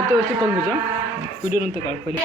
ते व्यवस्थित पण तुझ्या व्हिडिओ नंतर काढ पहिले.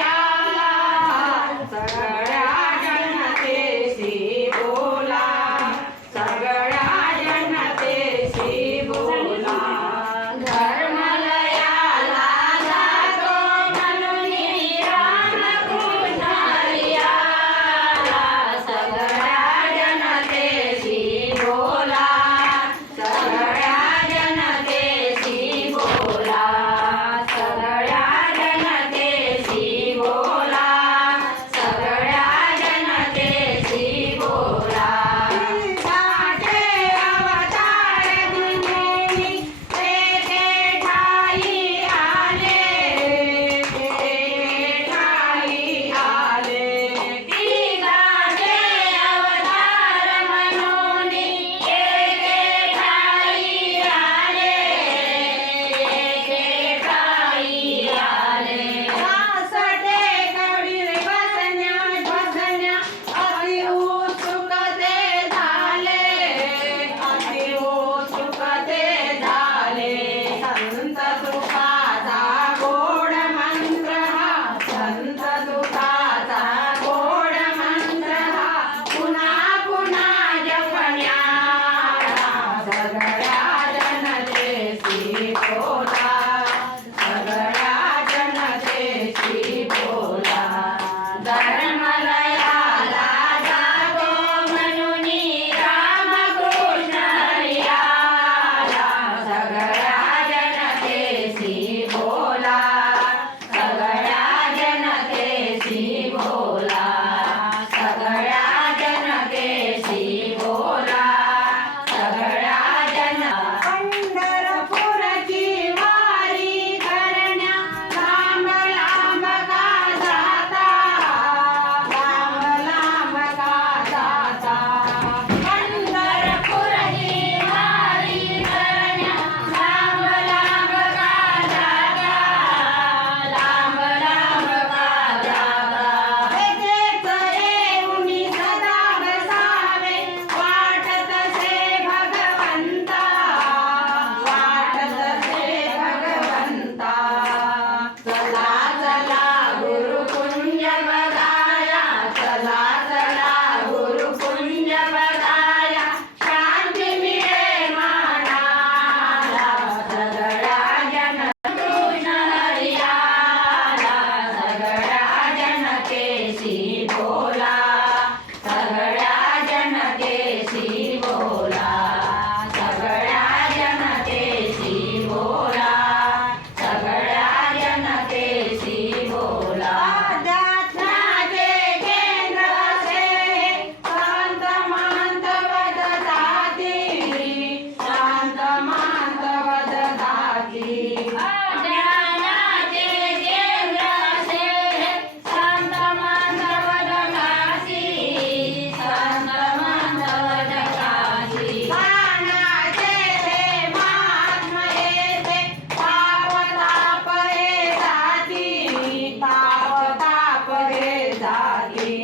দাগে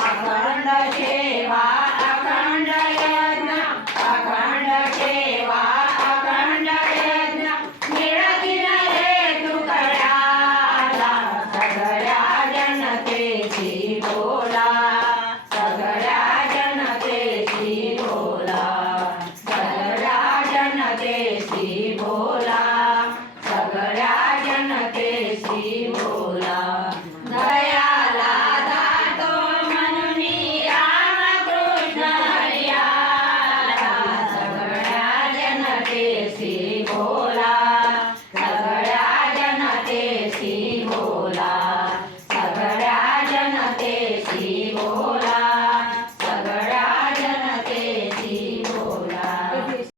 আমার